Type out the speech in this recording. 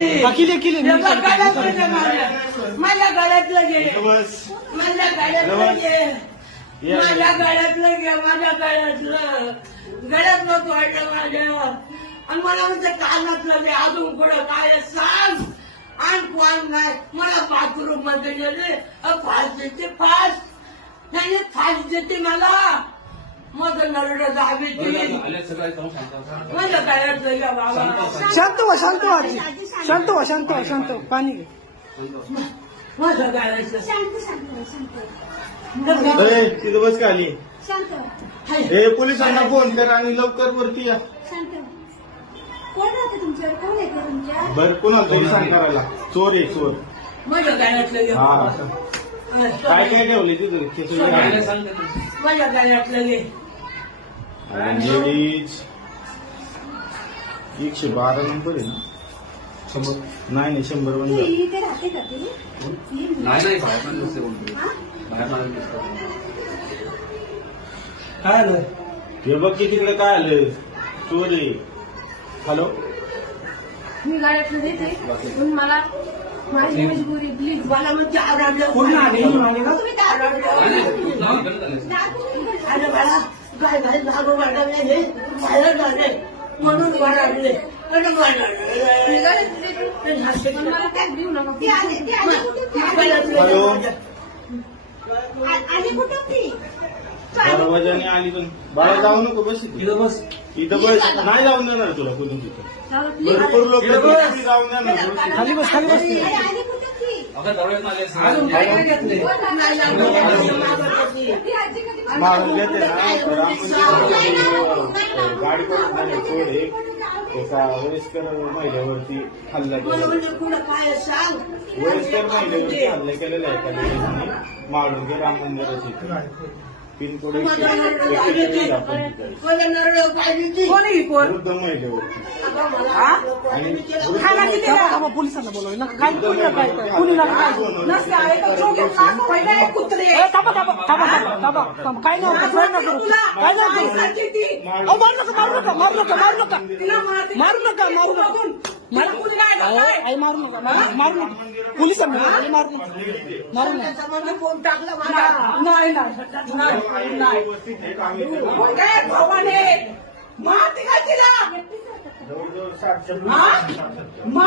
किले किले माझ्या गळ्यातलं घे, माझ्या गळ्यातलं घे, माझ्या गळ्यातलं घे, माझ्या गळ्यातलं तोडलं माझ्या. आणि मला म्हणजे कानातलं घे, अजून पुढं काय सांग. आणि कोण नाही मला बाथरूम मध्ये गेले, फास देते, फास नाही, फास देते मला. माझं नरड दाबी माझ्या गळ्यातलं घ्या बाबा. शांत व्हा शांत व्हा आजी, शांत व्हा शांत व्हा शांत व्हा. पाणी घे. माझं गळ्यातलं तिथं बस का आली हे पोलिसांना फोन कर आणि लवकर वरती या. कोण राहते तुमच्यावर? कोण येते तुमच्या? बर कोणाला तरी सांग करायला. चोर आहे चोर. माझ्या गळ्यातलं घे हा काय काय ठेवले तिथं माझ्या गळ्यातलं घे. लेडीज 112 नंबर आहे ना. 100 नाही 100 ती बंद. इथे राहते का ती? नाही बाहेर पण नसते कोणतरी हा? बाहेर मला दिसतं. काय आलं? हे बघ की तिकडे काय आलं. चोर आहे. हॅलो मी गाड्यातलं देते पण मला माझी मजबुरी प्लीज. मला म्हणजे आरामलं पूर्ण आले तुम्ही नाही, नाही, तू जाऊ इकडं चालेल. अरे मला काय काय जागो वाढवले हे बाहेर झाले म्हणून वाढवले मी गाड्यातलं देते पण मला टॅग देऊ नका. ती आली हॅलो आली कुठं ती? दरवाजाने आली पण बाळा जाऊ नको बस इथं बस. इथं बस नाही जाऊन देणार तुला कोणी तिथं. भरपूर लोक जाऊन देणार खाली बस खाली बस. आली कुठं ती? अगं दरवाज्यात आले असते. अजून काय काय घेतले? ती आजी कधी मारून घेते ना तर आपण गाडी करून नाही चोर आहे एका वयस्कर महिलेवरती हल्ला मला केला. म्हणजे कुठं काय सांग वयस्कर महिलेवरती हल्ला केलेला आहे एका लेडीजने मारून घे राम मंदिराची पिनकोड माझ्या नरड पाहिजे कोण आहे ही पोर? वृद्ध महिलेवरती आणि खाना किती द्या? थांबा, पोलिसांना बोलवलं ना. काय कुणीला काय कुणीला काय नसतं. आहे तर चोर घेऊन नाच पहिले एक कुत्रे. थांबा थांबा थांबा थांबा थांबा थांबा. काय नाही होत, काय नाही करू, काय नाही करू. अहो मारू नका मारू नका मारू नका मारू नका मारू नका मारू नका आई मारू नका मारू नका. पोलिसांना बोलवलं, मारू नका मारू नका. फोन टाकला माझा नाही नाही नाही. काय भावाने माती का तिला जवळजवळ 60 मा